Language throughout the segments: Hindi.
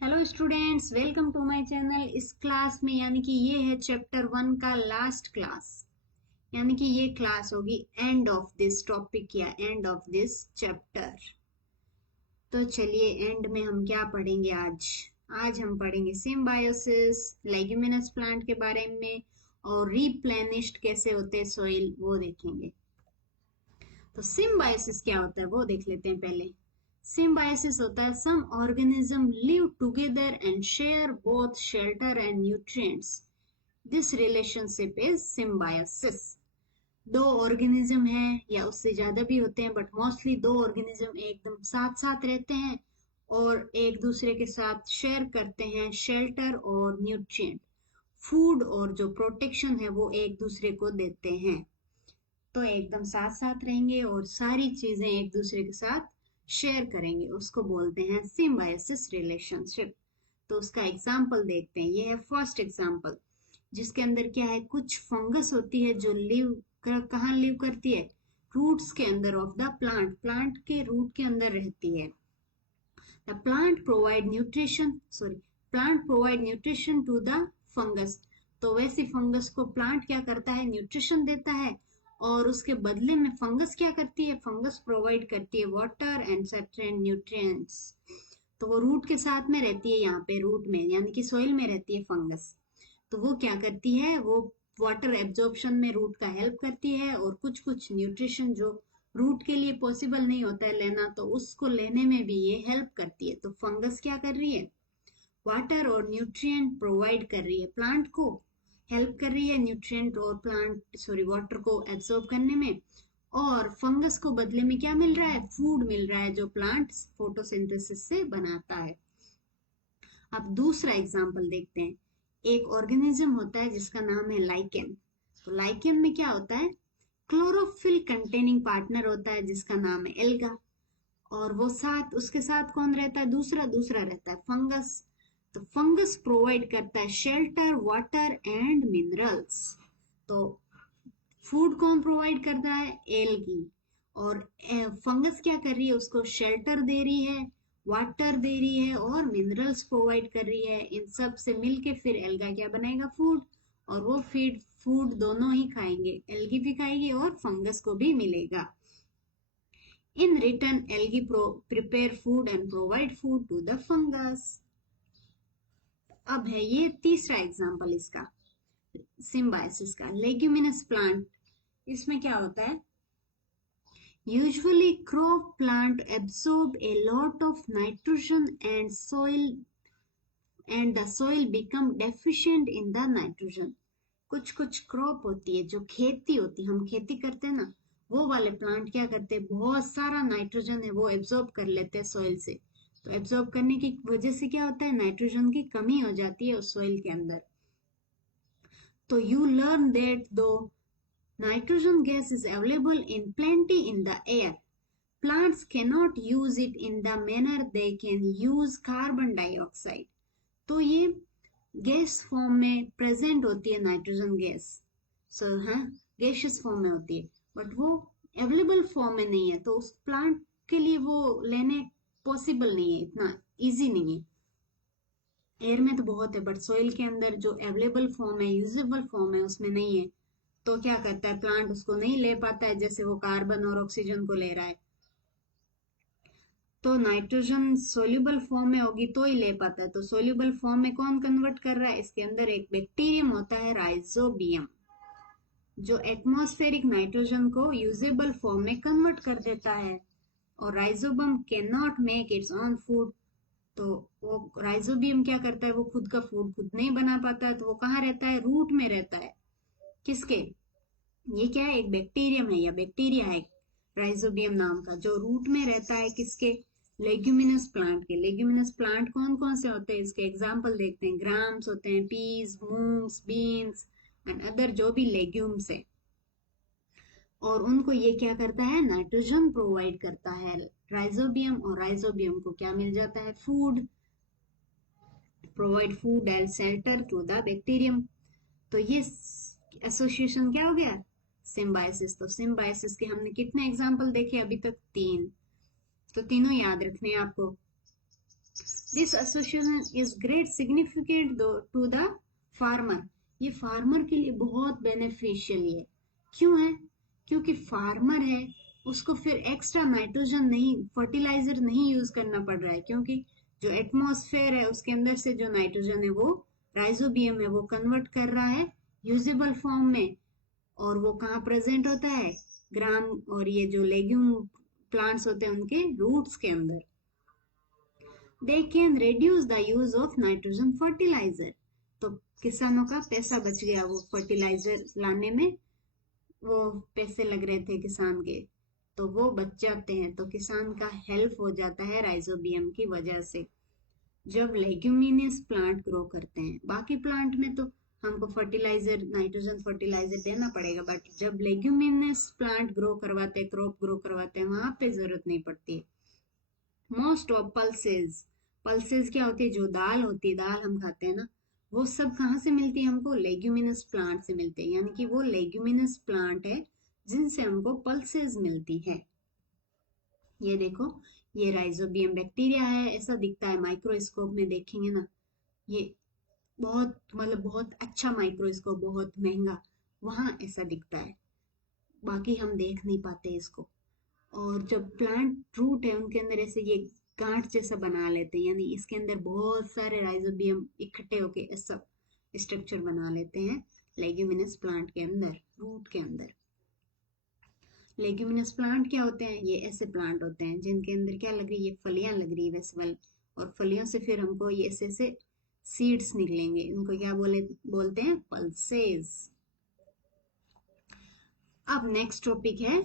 Hello students, welcome to my channel. इस क्लास में यानी कि ये है चैप्टर 1 का लास्ट क्लास, यानी कि ये क्लास होगी एंड ऑफ दिस टॉपिक या एंड ऑफ दिस चैप्टर। तो चलिए एंड में हम क्या पढ़ेंगे आज हम पढ़ेंगे सिम्बायोसिस, लेग्यूमिनस प्लांट के बारे में और रिप्लेनिश्ड कैसे होते हैं सोइल वो देखेंगे। तो सिम्बायोसिस क्या होता है वो देख लेते हैं पहले। सिम्बायोसिस होता है some organism live together and share both shelter and nutrients. This relationship is symbiosis. दो ऑर्गेनिज्म हैं या उससे ज्यादा भी होते हैं, बट मोस्टली दो ऑर्गेनिज्म एकदम साथ साथ रहते हैं और एक दूसरे के साथ शेयर करते हैं शेल्टर और न्यूट्रिएंट, फूड और जो प्रोटेक्शन है वो एक दूसरे को देते हैं। तो एकदम साथ साथ रहेंगे और सारी चीजें एक दूसरे के साथ शेयर करेंगे, उसको बोलते हैं सिम्बायोसिस रिलेशनशिप। तो उसका एग्जाम्पल देखते हैं। ये है फर्स्ट एग्जाम्पल, जिसके अंदर क्या है, कुछ फंगस होती है जो कहाँ लिव करती है, रूट्स के अंदर ऑफ द प्लांट के रूट के अंदर रहती है। The plant provide nutrition to the fungus. तो वैसे फंगस को प्लांट क्या करता है, न्यूट्रिशन देता है, और उसके बदले में फंगस क्या करती है, फंगस प्रोवाइड करती है वाटर एंड सर्टेन न्यूट्रिएंट्स। तो वो रूट के साथ में रहती है, यहाँ पे रूट में यानी कि सोइल में रहती है फंगस। तो वो क्या करती है, वो वाटर एब्जॉर्प्शन में रूट का हेल्प करती है और कुछ कुछ न्यूट्रिशन जो रूट के लिए पॉसिबल नहीं होता है लेना, तो उसको लेने में भी ये हेल्प करती है। तो फंगस क्या कर रही है, वाटर और न्यूट्रिएंट प्रोवाइड कर रही है प्लांट को, हेल्प कर रही है न्यूट्रिएंट और वाटर को एब्सॉर्ब करने में। और फंगस को बदले में क्या मिल रहा है, फूड मिल रहा है जो प्लांट फोटोसिंथेसिस से बनाता है। अब दूसरा एग्जांपल देखते हैं। एक ऑर्गेनिज्म होता है जिसका नाम है लाइकेन। तो लाइकेन में क्या होता है, क्लोरोफिल कंटेनिंग पार्टनर होता है जिसका नाम है एल्गा, और वो उसके साथ कौन रहता है, दूसरा रहता है फंगस। तो फंगस प्रोवाइड करता है शेल्टर, वाटर एंड मिनरल्स। तो फूड कौन प्रोवाइड करता है, एल्गी, और फंगस क्या कर रही है, उसको शेल्टर दे रही है, वाटर दे रही है और मिनरल्स प्रोवाइड कर रही है। इन सब से मिलके फिर एल्गा क्या बनाएगा, फूड, और वो फूड दोनों ही खाएंगे, एल्गी भी खाएगी और फंगस को भी मिलेगा। In return, algae prepare food and provide food to the fungus. अब है ये तीसरा एग्जांपल इसका सिम्बायोसिस का, लेग्यूमिनस प्लांट। इसमें क्या होता है, usually crop plant absorb a lot of nitrogen and the soil become deficient in the nitrogen. कुछ कुछ क्रॉप होती है जो खेती होती है, हम खेती करते हैं ना, वो वाले प्लांट क्या करते हैं, बहुत सारा नाइट्रोजन है वो एब्जॉर्ब कर लेते हैं सॉइल से। तो एब्जॉर्ब करने की वजह से क्या होता है, नाइट्रोजन की कमी हो जाती है उस सॉइल के अंदर। तो यू लर्न दैट दो nitrogen gas is available in plenty in the air, plants cannot use it in the manner they can use carbon dioxide। तो ये गैस फॉर्म में प्रेजेंट होती है नाइट्रोजन गैस, हाँ गैसियस फॉर्म में होती है, बट वो अवेलेबल फॉर्म में नहीं है, तो उस प्लांट के लिए वो लेने पॉसिबल नहीं है, इतना इजी नहीं है। एयर में तो बहुत है, बट सोइल के अंदर जो अवेलेबल फॉर्म है, यूजेबल फॉर्म है, उसमें नहीं है। तो क्या करता है, प्लांट उसको नहीं ले पाता है, जैसे वो कार्बन और ऑक्सीजन को ले रहा है। तो नाइट्रोजन सोल्यूबल फॉर्म में होगी तो ही ले पाता है। तो सोल्यूबल फॉर्म में कौन कन्वर्ट कर रहा है, इसके अंदर एक बैक्टीरियम होता है राइजोबियम, जो एटमॉस्फेरिक नाइट्रोजन को यूजेबल फॉर्म में कन्वर्ट कर देता है। और rhizobium can not make its own food. तो वो राइजोबियम क्या करता है, वो खुद का फूड खुद नहीं बना पाता है, तो वो कहाँ रहता है, रूट में रहता है। किसके, ये क्या है, एक बैक्टीरियम है या बैक्टीरिया है राइजोबियम नाम का, जो रूट में रहता है किसके, लेग्यूमिनस प्लांट के। लेग्यूमिनस प्लांट कौन कौन से होते हैं, इसके एग्जाम्पल देखते हैं। ग्राम्स होते हैं, पीज, मूंग्स, बीन्स एंड अदर जो भी लेग्यूम्स है, और उनको ये क्या करता है, नाइट्रोजन प्रोवाइड करता है राइजोबियम, और राइजोबियम को क्या मिल जाता है, food, provide food and shelter to the bacterium. तो ये एसोसिएशन क्या हो गया, सिम्बायोसिस। तो सिम्बायोसिस के हमने कितने एग्जाम्पल देखे अभी तक, 3। तो तीनों याद रखने हैं आपको। This association is great significant to the farmer. ये फार्मर के लिए बहुत बेनिफिशियल है। क्यों है? क्योंकि फार्मर है, उसको फिर एक्स्ट्रा नाइट्रोजन नहीं, फर्टिलाइजर नहीं यूज करना पड़ रहा है, क्योंकि जो एटमॉस्फेयर है उसके अंदर से जो नाइट्रोजन है वो राइजोबियम है वो कन्वर्ट कर रहा है यूजेबल फॉर्म में। और वो कहाँ प्रेजेंट होता है? ग्राम और ये जो लेग्यूम प्लांट्स होते हैं उनके रूट्स के अंदर। They can reduce the use of nitrogen fertiliser. तो किसानों का पैसा बच गया, वो फर्टिलाइजर लाने में वो पैसे लग रहे थे किसान के, तो वो बच जाते हैं। तो किसान का हेल्प हो जाता है राइजोबियम की वजह से। जब लेग्यूमिनस प्लांट ग्रो करते हैं, बाकी प्लांट में तो हमको फर्टिलाइजर, नाइट्रोजन फर्टिलाइजर देना पड़ेगा, बट जब लेग्यूमिनस प्लांट ग्रो करवाते हैं, क्रॉप ग्रो करवाते हैं, वहां पे जरूरत नहीं पड़ती है। मोस्ट ऑफ पल्सेस, पल्सेस क्या होती है? जो दाल होती है, दाल हम खाते हैं ना, वो सब कहाँ से मिलती है हमको? लेग्यूमिनस प्लांट से मिलते हैं। यानी कि वो लेग्यूमिनस प्लांट है जिनसे हमको पल्सेस मिलती है। ये देखो, ये राइजोबियम बैक्टीरिया है, ऐसा दिखता है, माइक्रोस्कोप में देखेंगे ना, ये बहुत मतलब बहुत अच्छा माइक्रोस्कोप, बहुत महंगा, वहां ऐसा दिखता है, बाकी हम देख नहीं पाते इसको। और जब प्लांट रूट है उनके अंदर ऐसे ये गांठ जैसा बना लेते हैं, यानी इसके अंदर बहुत सारे राइजोबियम इकट्ठे होके ऐसा स्ट्रक्चर बना लेते हैं लेग्यूमिनस प्लांट के अंदर, रूट के अंदर। लेग्यूमिनस प्लांट क्या होते हैं? ये ऐसे प्लांट होते हैं जिनके अंदर क्या लग रही है? ये फलियां लग रही है, वेसिबल, और फलियों से फिर हमको ये ऐसे ऐसे सीड्स निकलेंगे, उनको क्या बोलते हैं? पल्सेस। अब नेक्स्ट टॉपिक है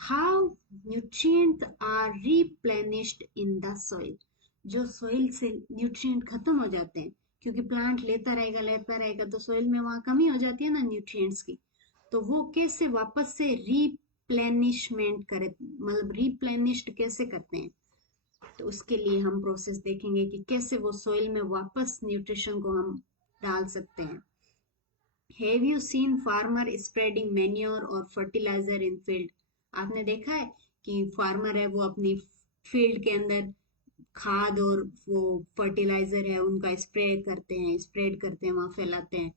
how nutrient are replenished in the soil. जो सॉइल से न्यूट्रिएंट खत्म हो जाते हैं, क्योंकि प्लांट लेता रहेगा तो सॉइल में वहां कमी हो जाती है ना न्यूट्रिएंट्स की, तो वो कैसे वापस से रिप्लेनिशमेंट करे, मतलब रिप्लेनिश्ड कैसे करते हैं? तो उसके लिए हम प्रोसेस देखेंगे कि कैसे वो सॉइल में वापस न्यूट्रिशन को हम डाल सकते हैं। Have you seen farmer spreading manure और फर्टिलाइजर इन फील्ड? आपने देखा है कि फार्मर है वो अपनी फील्ड के अंदर खाद और वो फर्टिलाइजर है उनका स्प्रेड करते हैं, वहां फैलाते हैं।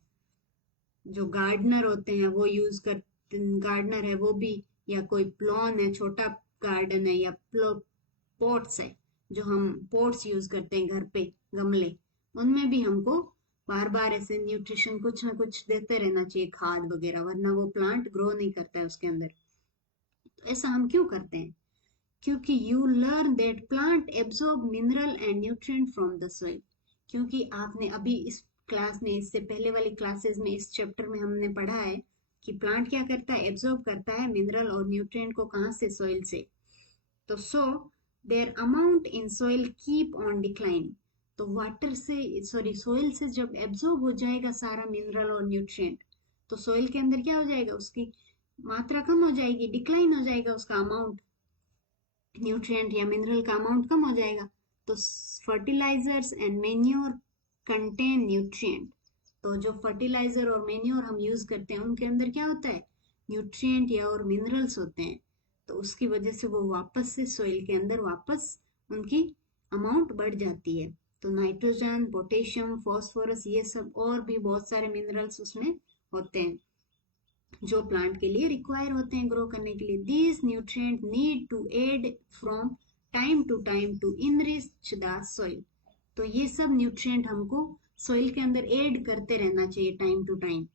जो गार्डनर होते हैं वो यूज करते, गार्डनर है वो भी, या कोई प्लॉन है, छोटा गार्डन है, या पॉट्स है, जो हम पॉट्स यूज करते हैं घर पे, गमले, उनमें भी हमको बार बार ऐसे न्यूट्रिशन कुछ ना कुछ देते रहना चाहिए, खाद वगैरह, वरना वो प्लांट ग्रो नहीं करता है उसके अंदर। तो ऐसा हम क्यों करते हैं? क्योंकि you learn that plant absorb mineral and nutrient from the soil. क्योंकि आपने अभी इस क्लास में, इससे पहले वाली क्लासेस में, इस चैप्टर में हमने पढ़ा है कि प्लांट क्या करता है? एब्सॉर्ब करता है मिनरल और न्यूट्रिएंट को, कहाँ से? सॉइल से। तो so their amount in soil keep on declining. तो वाटर से, सॉरी, सॉइल से जब एब्सॉर्ब हो जाएगा सारा मिनरल और न्यूट्रिएंट, तो सॉइल के अंदर क्या हो जाएगा? उसकी मात्रा कम हो जाएगी, डिक्लाइन हो जाएगा उसका अमाउंट, न्यूट्रिएंट या मिनरल का अमाउंट कम हो जाएगा। तो fertilizers and manure contain nutrient. तो जो फर्टिलाइजर और मेन्योर हम यूज करते हैं उनके अंदर क्या होता है? न्यूट्रिएंट या और मिनरल्स होते हैं। तो उसकी वजह से वो वापस से सॉइल के अंदर वापस उनकी अमाउंट बढ़ जाती है। तो नाइट्रोजन, पोटेशियम, फास्फोरस, ये सब और भी बहुत सारे मिनरल्स उसमें होते हैं जो प्लांट के लिए रिक्वायर होते हैं ग्रो करने के लिए। These nutrient need to add from time to enrich the soil. तो ये सब न्यूट्रिएंट हमको सॉइल के अंदर ऐड करते रहना चाहिए टाइम टू टाइम,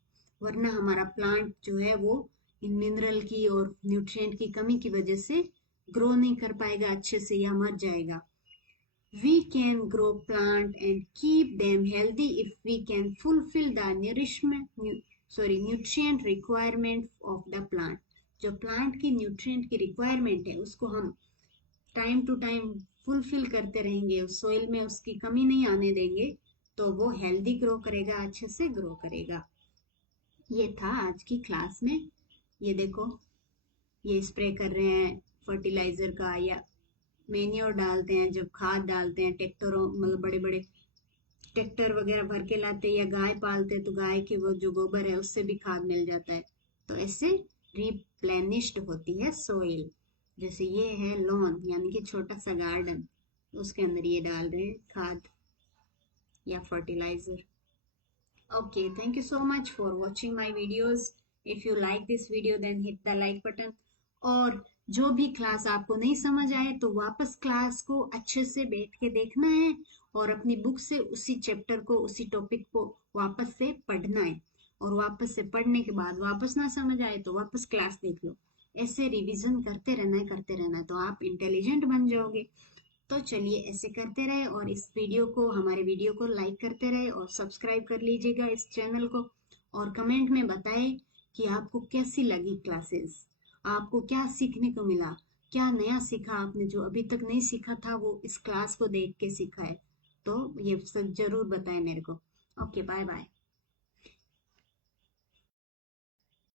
वरना हमारा प्लांट जो है वो इन मिनरल की और न्यूट्रिएंट की कमी की वजह से ग्रो नहीं कर पाएगा अच्छे से, या मर जाएगा। We can grow plant and keep them healthy if we can fulfill the nutrient requirement of the plant. जो प्लांट की न्यूट्रिएंट की रिक्वायरमेंट है उसको हम टाइम टू टाइम फुलफिल करते रहेंगे, उस सोइल में उसकी कमी नहीं आने देंगे, तो वो हेल्दी ग्रो करेगा, अच्छे से ग्रो करेगा। ये था आज की क्लास में। ये देखो, ये स्प्रे कर रहे हैं फर्टिलाइजर का, या मेन्योर डालते हैं, जब खाद डालते हैं ट्रैक्टरों, मतलब बड़े बड़े ट्रैक्टर वगैरह भर के लाते हैं, या गाय पालते हैं तो गाय के वो जो गोबर है उससे भी खाद मिल जाता है। तो ऐसे रिप्लेनिश्ड होती है सोइल। जैसे ये है लॉन, यानी कि छोटा सा गार्डन, उसके अंदर ये डाल रहे हैं खाद। या fertiliser. Okay, thank you so much for watching my videos. If you like this video, then hit the like button. और जो भी क्लास आपको नहीं समझ आए तो वापस क्लास को अच्छे से बैठ के देखना है और अपनी बुक से उसी चैप्टर को, उसी टॉपिक को वापस से पढ़ना है। और वापस से पढ़ने के बाद वापस ना समझ आए तो वापस क्लास देख लो। ऐसे रिवीजन करते रहना है तो आप इंटेलिजेंट बन जाओगे। तो चलिए ऐसे करते रहे और इस वीडियो को, हमारे वीडियो को लाइक करते रहे और सब्सक्राइब कर लीजिएगा इस चैनल को। और कमेंट में बताएं कि आपको कैसी लगी क्लासेस, आपको क्या सीखने को मिला, क्या नया सीखा आपने जो अभी तक नहीं सीखा था वो इस क्लास को देख के सीखा है। तो ये सब जरूर बताएं मेरे को। Okay, bye bye.